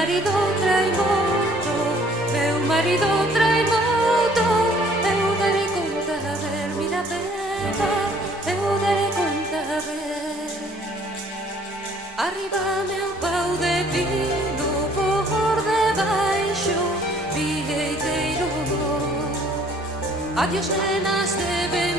marido trai moto, meu marido trai moto, eu darei conta a ver, mira beba, eu darei conta a ver. Arriba meu pau de pino, por debaixo, vigueiteiro. Adiós nenas de